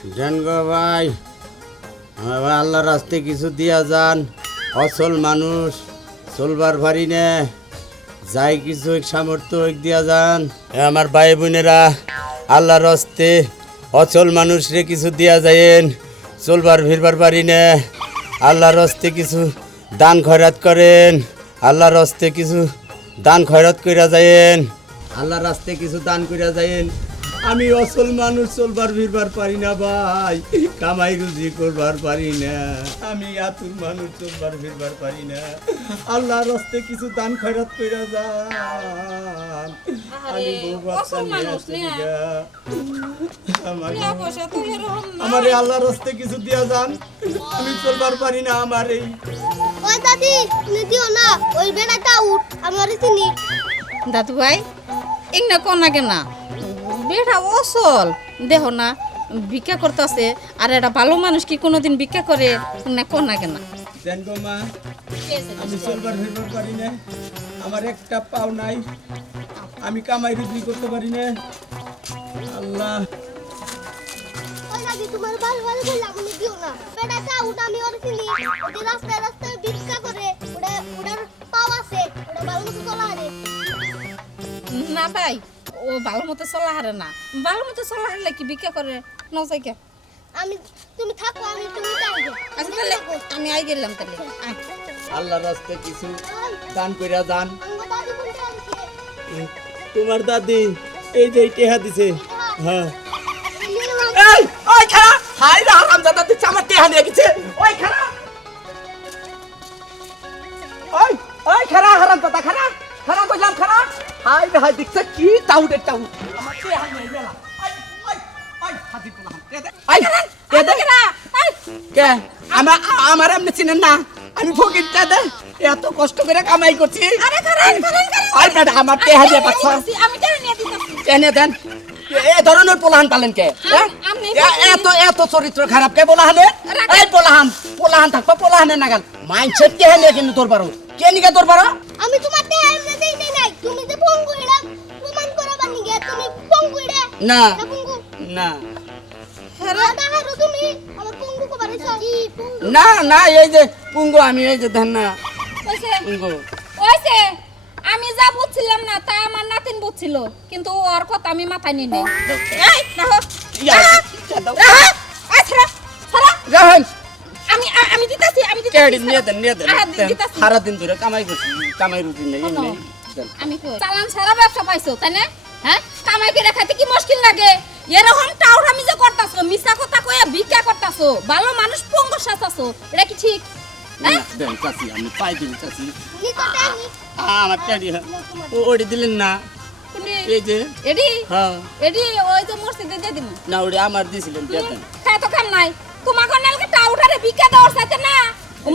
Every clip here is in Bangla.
জান গো ভাই, আমার আল্লাহ কিছু দিয়া যান। অচল মানুষ, চলবার ভারি নে। যাই কিছু সামর্থ্য দিয়া যান। আমার ভাই বোনেরা, আল্লাহর রাস্তে অচল মানুষরে কিছু দিয়া যায়েন, চলবার ফিরবার পারি না। আল্লাহর রাস্তে কিছু দান খয়রাত করেন, আল্লাহর রাস্তে কিছু দান খয়রাত কইরা যায়েন। আল্লাহর রাস্তে কিছু দান কইরা যায়েন। আমি অসল মানুষ চলবার ফিরবার পারি না ভাই। কামাই রুজি করবার পারি না। আমি আতুর মানুষ চলবার ফিরবার পারি না। আল্লাহর রাস্তে কিছু দান খয়রাত কইরা যান। আমি বউ বাচ্চা নিয়ে। আমার আল্লাহর রাস্তে কিছু দিয়া যান। আমি চলবার পারি না আমার এই। ওই দাদি তুমি দিও না। ওই বেড়াটা উঠ আমি ওরে চিনি। দাদু ভাই এগুলো কোনা কেনা? বেটা অসল। দেহ না ভিক্ষা করতেছে আর এটা ভালো মানুষ কি কোনোদিন ভিক্ষা করে? না কোনা কেনা দেন আমি চলবার ফিরবার পারি না। আমার একটা পাও নাই। আমি কামাই রুজি করতে পারি না। আল্লাহ। তোমার ভালো ভালো বললাম আমি দিও না। বেড়াটা উঠ আমি ওরে চিনি ওটা রাস্তায় রাস্তায় ভিক্ষা করে। ওটা ওটার পাও আছে। ওটা ভালো মতো চলা না ভাই ও ভালো মতো চলা হারে না। ভালো মতো চলা হারলে কি ভিক্ষা করে? নজাই কে আমি তুমি থাকো আমি তুমি আচ্ছা তাহলে আমি আই গেলাম তাহলে। আল্লাহর রাস্তে কিছু দান কইরা দান। দাদি তোমার দাদি এই যে এই টেহা দিছে। হ্যাঁ। এই ওই খারা হাই রে হারাম দাদা তুই আমার টেহা নিয়ে গেছে। ওই খারা ওই ওই খারা হারাম দাদা খারা খারা কইলাম খারা হাই রে হাই দেখছ কি টাউটে টাউট। আমার টেহা নিয়ে গেল। ওই ওই ওই হাতি পোলা আই কে দে কে আমার আমার এমনি চিনেন না। আমি ফকির দে। এত কষ্ট করে কামাই করছি। আরে কারণ কারণ ওই বেটা আমার টেহা দিয়ে পাচ্ছ। আমি টাকা নিয়ে দিতাম এনে দেন। এ ধরনের পোলাহান পালেন কে? হ্যাঁ? আপনি এত এত চরিত্র খারাপ কে পোলাহানে এই পোলাহান পোলাহান থাকব পোলাহানে নাগাল। মাইন্ডসেট কে হেনে কিন্তু তোর পারো কে নিকে তোর পারো আমি তোমার এমনি দেই নাই নাই। তুমি যে পঙ্গু প্রমাণ করবা নিগে তুমি পঙ্গু না। না পঙ্গু? না। দাদা হারো তুমি। আমার পঙ্গু কো বারে কি না না এই যে পুঙ্গো আমি এই যে ধান না পুঙ্গো। ওইসে আমি যা বুঝছিলাম না তা আমার নাতিন বুঝছিল। কিন্তু ওর কথা আমি মাথায় নিই নাই। এই কেডি নিয়ে দেন নিয়ে দেন। আহা, দি- দিতাছি। সারা দিন ধরে কামাই করছি কামাই রুটি নেই শোনো, আমি কই? চালান সারা ব্যবসা পাইছো তাই না? হ্যাঁ? কামাই করে খাইতে কি মুশকিল লাগে? এরকম টাউট আমি যে করতাছো মিছা কথা কইয়া ভিক্ষা করতাছো ভালো মানুষ পঙ্গ সাজাছো এটা কি ঠিক? হ্যাঁ? দেন চাচি আমি পাই দিন চাচি। নিকটে নি আ, আমার কেডি ও দিলেন না? এই যে। এডি? হ্যাঁ। এডি ওই যে মসজিদে দিয়ে দিমু না ওডি আমার দিছিলেন দিয়ে দেন। খায় তো খাম নাই। তোমাকে নালকে টাউটারে ভিক্ষা দেওয়ার সাথে না।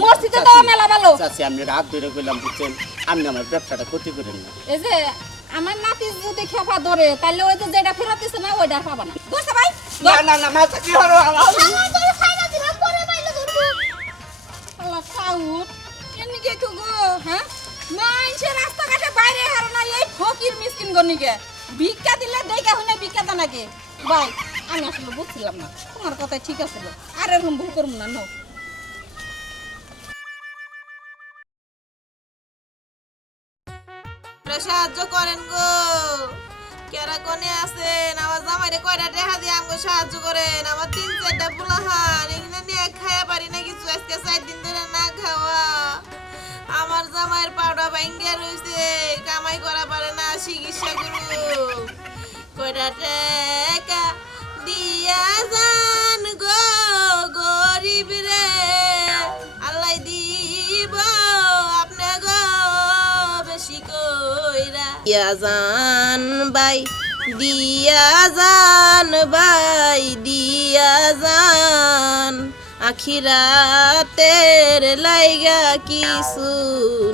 মসজিদে দেওয়া মেলা ভালো। চাচি আপনি রাত ধরে কইলাম বুঝছেন? আপনি আমার ব্যবসাটা ক্ষতি করেন না। এই যে আমার নাতি যদি খেপা ধরে তাহলে ওই যে যেটা ফেরত দিছে না ওইটা পাবা না। বুঝতে ভাই? না না না মা কি হলো? আমার আল্লাহ টাউট এমনি কে তো গো হ্যাঁ? মাইনসে রাস্তাঘাটে বাইরে হার না এই ফকির মিসকিন গনিকে। ভিক্ষা দিলে দেখা হইনা ভিক্ষা দাও নাকি? ভাই আমি আসলে বুঝছিলাম না। তোমার কথা ঠিক আছে আর এরকম ভুল করব না নো। সাহায্য করেন গো। কেরা কোনে আছেন, আমার জামাইরে কয়টা দেখা দিয়ে আমাকে সাহায্য করেন। আমার তিন চারটা পোলাহান এগুলো নিয়ে খাইয়া পারি না কিছু আজকে চার দিন ধরে না খাওয়া। আমার জামাইয়ের পাউডার ভাঙ্গে রয়েছে কামাই করা পারে না, চিকিৎসা করু কয়টা দিয়া যান বাই দিয়া যান বাই দিয়া যান আখিরাতের লাইগা কিছু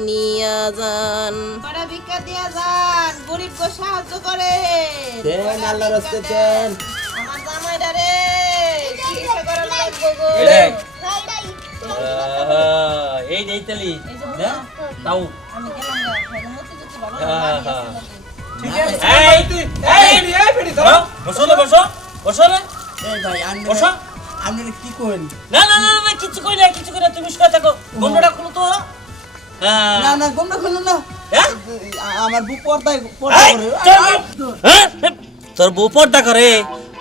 নিয়া যান কটা ভিক্ষা দিয়া যান গরিব সাহায্য করে। দেন আল্লাহর রাস্তে দেন। আমার জামাইটা রে চিকিৎসা করা লাগবে গো। এটাই। রাইডাই আহা, এই যে না? তাও। আমি বসো, বসো রে বসো। কি করেন না না না না, না কিছু কই না কিছু কই না তুমি শুয়ে থাকো গন্ধটা খুলো তো না না গোমরা খুলুন না? আমার বউ পর্দায় পর্দা করে তোর বউ-? পর্দা করে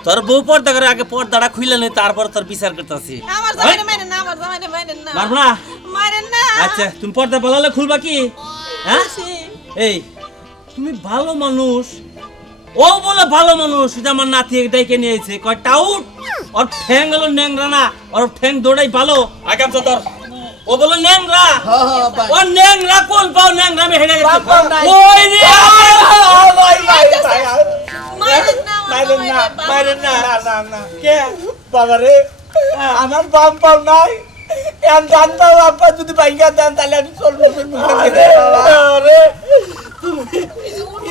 তোর বউ পর্দা করে আগে পর্দাটা খুইলে নেই তারপর তোর বিচার করতেছি আমার জামাইরে মারেন না আমার জামাইরে মারেন না মারবো না মারেন না আচ্ছা তুমি পর্দা বলালে খুলবা কি হ্যাঁ এই তুমি ভালো মানুষ। ও বলে ভালো মানুষ এটা আমার নাতি ডেকে নিয়েছে কয় টাউট ওর ঠ্যাং হলো ন্যাংরা না ওর ঠ্যাং দৌড়াই ভালো। আগাম তো তোর ও বলে ন্যাংরা। হ্যাঁ হ্যাঁ ভাই ও ন্যাংরা কোন পাও? ন্যাংরা আমি হেডে গেছি। ওই রে মাইরেন না। মাইরেন না না না কে? বাবা রে আমার বাম পাও নাই। এম জানতাম আপা যদি বাইঙ্গা দেন তাহলে আমি চলবো চলবো আরে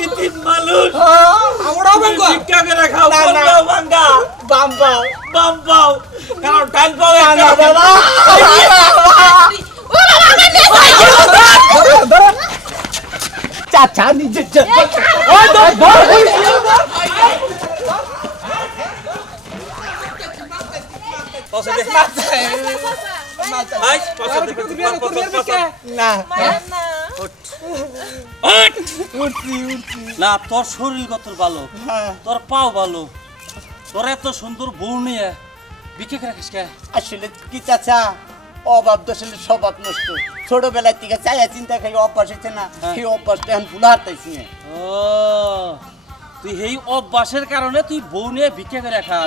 ইতিন মানুষ। আমরাও ভাঙ্গা। ভিক্ষা করে খাও না, কোন না। পাও ভাঙ্গা। বাম পাও। বাম পাও। কারণ টাইম পাও না না বাবা। চাচা নিজে পয়সা না তোর শরীর কত ভালো? হ্যাঁ। তোর পাও ভালো? তোর এত সুন্দর বউ নিয়ে বিকে করে খাস কে? আসলে কি চাচা? অভাব দোষের স্বভাব নষ্ট। ছোটবেলায় থেকে চাইয়া চিন্তা খাই অভ্যাস হয়েছে না। সেই অভ্যাসটা এখন ভুলা হারতাইছি না ও। তুই এই অভ্যাসের কারণে তুই বউ নিয়ে ভিক্ষা করে খা।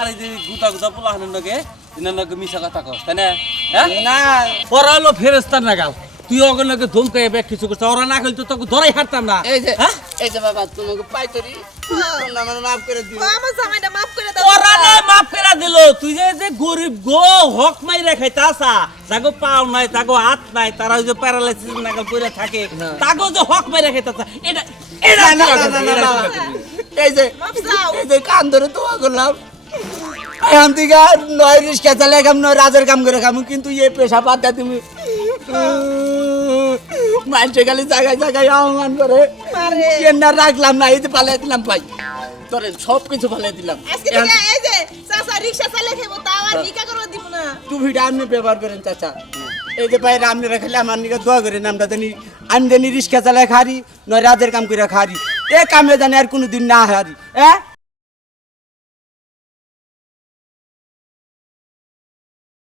আর এই যে গুতা গুতা পোলা হানের লগে ইনার লগে মিশা কথা কস তাই না? হ্যাঁ? না। ওরা হলো ফেরেস্তার নাগাল। তুই ওগুলো লগে ধমকাই ব্যাগ কিছু করছিস ওরা না তো তোকে ধরাই হারতাম না। এই যে হ্যাঁ? এই যে বাবা তোমাকে পাইতরি? আমার মাফ করে দিও। আমার জামাইটা মাফ করে দাও। ওরা না মাফ করে দিল। তুই যে যে গরিব গো হক মাই রেখাই তাসা তাগো পাও নাই তাগো হাত নাই তারা ওই যে প্যারালাইসিস নাগাল পড়ে থাকে তাগো যে হক মাই রেখাই তাসা এটা এটা না, না, না, না, না, না, না। এই যে এই যে কান ধরে তো করলাম এখন থেকে নয় রিক্সা চালে কাম নয় রাজের কাম করে খাম কিন্তু এই পেশা বাদ তুমি। মানুষে খালি জায়গায় জায়গায় আহ্বান করে। না রাখলাম না? এই যে পালাই দিলাম ভাই। তোরে সব কিছু পালাই দিলাম। এই যে চাচা রিক্সা চালে খাব তাও আর ভিক্ষা করে দিব না। টুপিটা আপনি ব্যবহার করেন চাচা। এই যে ভাই আপনি রাখলে আমার নিকে দোয়া করে নামটা জানি আমি জানি রিক্সা চালায় খারি, নয় রাজের কাম করে খারি। এ কামে জানি আর কোনো দিন না হারি। হ্যাঁ